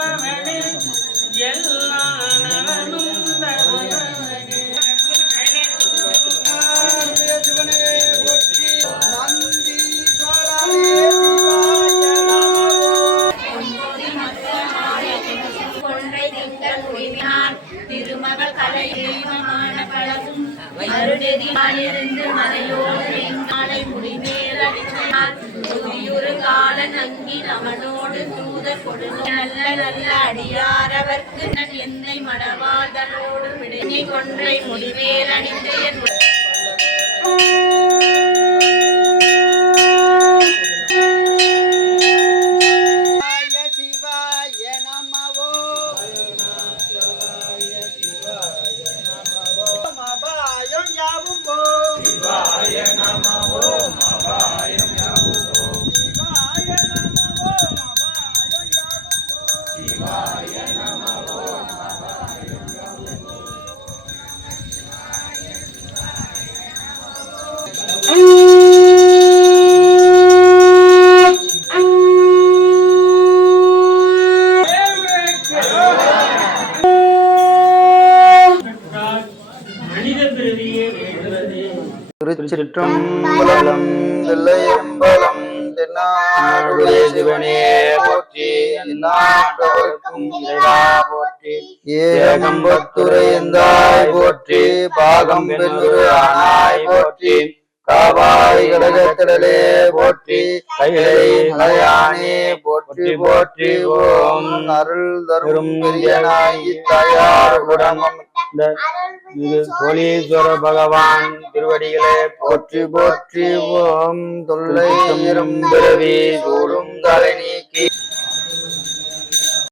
தருபவளே எல்லா நலனும் தருபவளே சிவனே போற்றி நந்தி திருமகள் கலை தெய்வமான பழகும் அருடெதியாலிருந்து மறையோடு நல்ல நல்ல அடியாரவர்க்கு நன் என்னை மணவாதனோடு விடுங்கி கொன்றை முடிவேல் அணிந்த என் திருச்சிற்றம்பலம் தில்லையம்பலம் தென்னாடுடைய சிவனே போற்றி. எந்நாட்டவர்க்கும் இறைவா போற்றி. ஏகம்பத்துரை எந்தாய் போற்றி பாகம் பெண்ணுரு ஆனாய் போற்றி. காவாய் கடகத்திடலே போற்றி கைலை மலையானே போற்றி போற்றி. ஓம் அருள் தரும் பெரியனாய் தாயார் குடமம். மிகு கோலீஸ்வர பகவான் திருவடிகளே போற்றி போற்றி. ஓம் தொல்லை பிறவி சூடும் தலை நீக்கி.